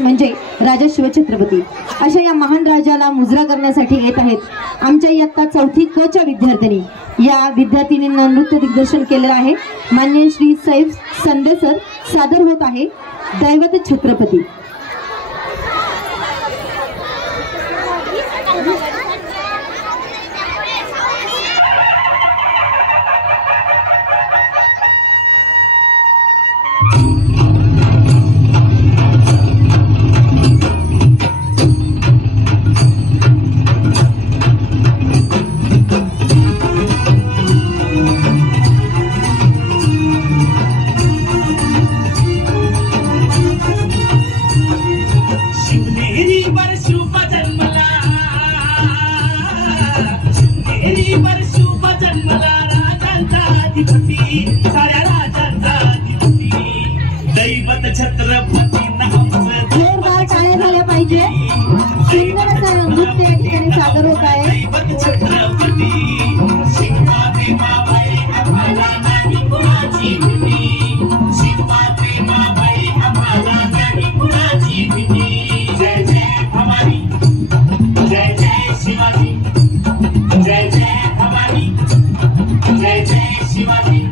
म्हणजे राजा शिवछत्रपती अशा या महान राजाला मुजरा करण्यासाठी येत आहेत आमच्या इयत्ता 4थी क च्या विद्यार्थिनी। या विद्यार्थिनींना नृत्य दिग्दर्शन केलेलं आहे माननीय श्री सैफ संदे सर। सादर होत आहे दैवत छत्रपती। साऱ्या राजांचा दैवत छत्रपती जोरदार टाळ्या झाल्या पाहिजे। सुंदर असं नृत्य या ठिकाणी सादर होत आहे। दैवत छत्रपती शिवाजी माबाई आम्हाला नाही कुणाची भीती, शिवाजी माबाई आम्हाला नाही कुणाची भीती। जय जय भवानी, जय जय शिवाजी, जय जय भवानी, जय जय शिवाजी।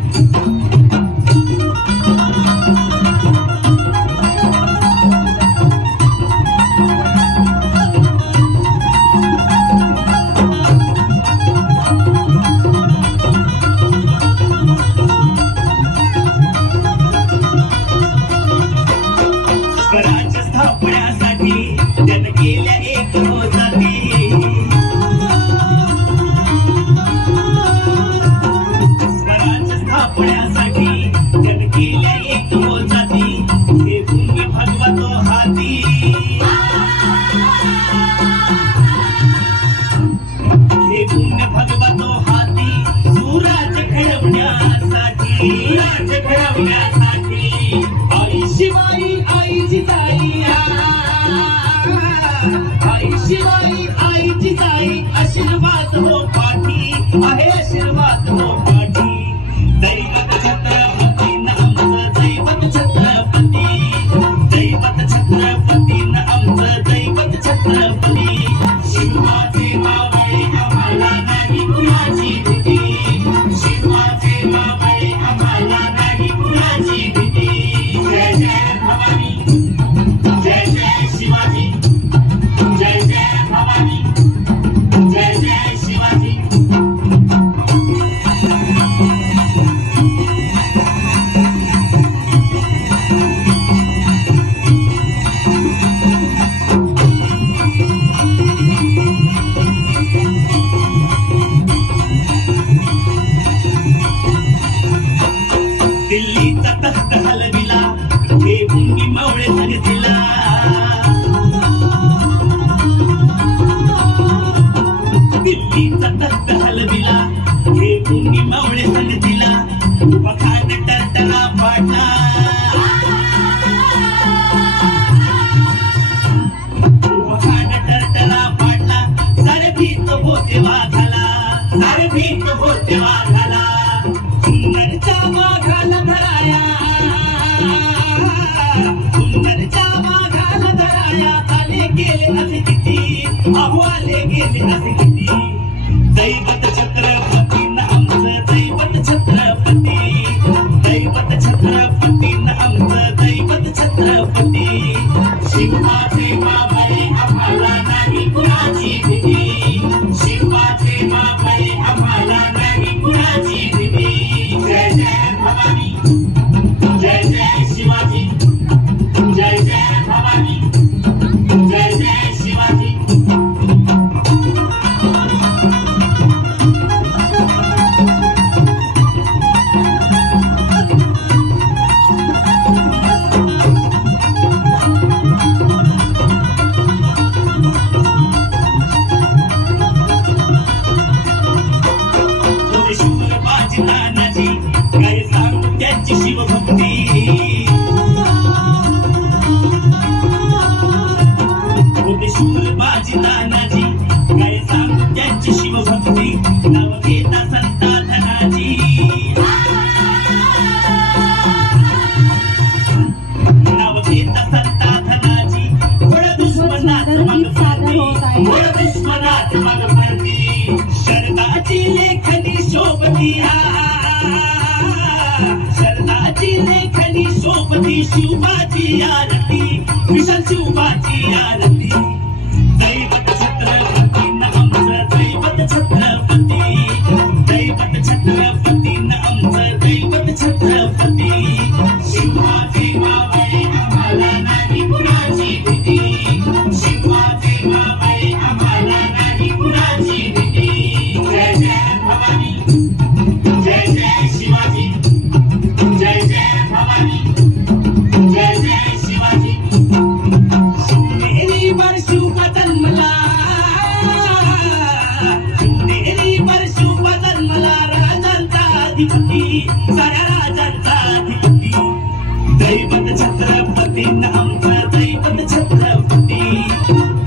स्वराज्य स्थापण्यासाठी त्यानं केल्या एक जाती, स्वराज्य स्थापण्यासाठी त्यानं केल्या एक जाती। हे भूमी भगवा तो हाती, हे भूमी भगवा तो हाती। सुराज्य घडवण्यासाठी, राज्य घडवण्यासाठी आई शिवाई आई जिजाई, आई शिवाई आई जिजाई। आशीर्वाद हो पाठी आहे, आशीर्वाद हो पाठी। दैवत छत्रपती आमचं दैवत छत्रपती, दैवत छत्रपती आमचं दैवत छत्रपती। शिवाजी मावळे आम्हाला नाही कुणाची भीती, शिवाजी मावळे आम्हाला नाही कुणाची भीती। जय जय भवानी, जय जय शिवाजी, जय जय भवानी, जय जय शिवाजी। दिल्लीचा तख्त हलविला, हे भूमी मावळे धरतीला। दिल्लीचा तख्त हलविला, हे भूमी मावळे धरतीला। पखान टरटरा पाडला, पखान टरटरा पाडला। सारे भीत होते वाघाला, सारे भीत होते वाघाला। सुंदरच्या वाघाला धराया, सुंदरच्या वाघाला धराया। आले गेले असे किती, अहो आले गेले असे किती। दैवत छत्रपती आमचं दैवत छत्रपती, दैवत छत्रपती आमचं दैवत छत्रपती। शिवाजी माबाई आम्हाला नाही कुणाची भीती, शिवाजी माबाई आम्हाला नाही कुणाची भीती। जय जय भवानी, जय जय शिवाजी, जय जय भवानी, जय जय शिवाजी। शिवबाची आरती विशाल शिवबाची आरती दैवत छत्रपती न आमचं दैवत छत्रपती दैवत छत्रपती न आमचं दैवत छत्रपती शिवाचे मावळे आम्हाला नाही कुणाची भीती शिवाचे मावळे आम्हाला नाही कुणाची भीती जय जय भवानी जय जय शिवाजी जय जय भवानी जय जय शिवाजी मेरी बरसू का जन्मला मेरी बरसू का जन्मला राजांचा अधिपती साऱ्या राजांचा अधिपती दैवत छत्रपती न आमचं दैवत छत्रपती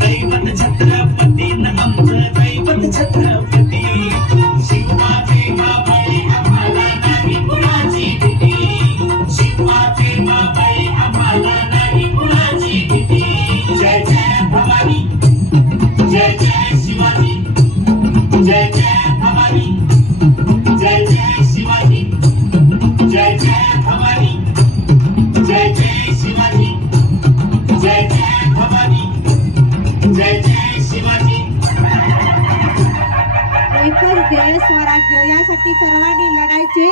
दैवत छत्रपती न आमचं दैवत छत्रपती शिवाचे मावळे आम्हाला नाही कुणाची भीती शिवाचे मावळे आम्हाला नाही कुणाची भीती जय जय भवानी जय जय शिवाजी जय जय भवानी जय जय शिवाजी जय जय भवानी जय जय शिवाजी जय जय भवानी जय जय शिवाजी एकच देश स्वराज्य यासाठी सर्वांनी लढायचे.